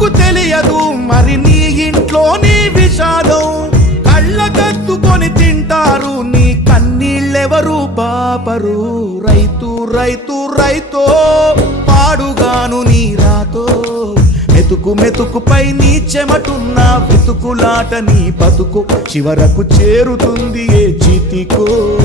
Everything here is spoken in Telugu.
దేవుడికెందుకు తెలియదు మరి నీ ఇంట్లో నీ విషాదం. కళ్ళ కత్తుకొని తింటారు నీ కన్నీళ్ళెవరు బాపరు. రైతు రైతు రైతో పాడుగాను నీ రాతో. మెతుకు మెతుకుపై నీ చెమటున్న వెతుకులాట నీ బతుకు. చివరకు చేరుతుంది ఏ చితికో.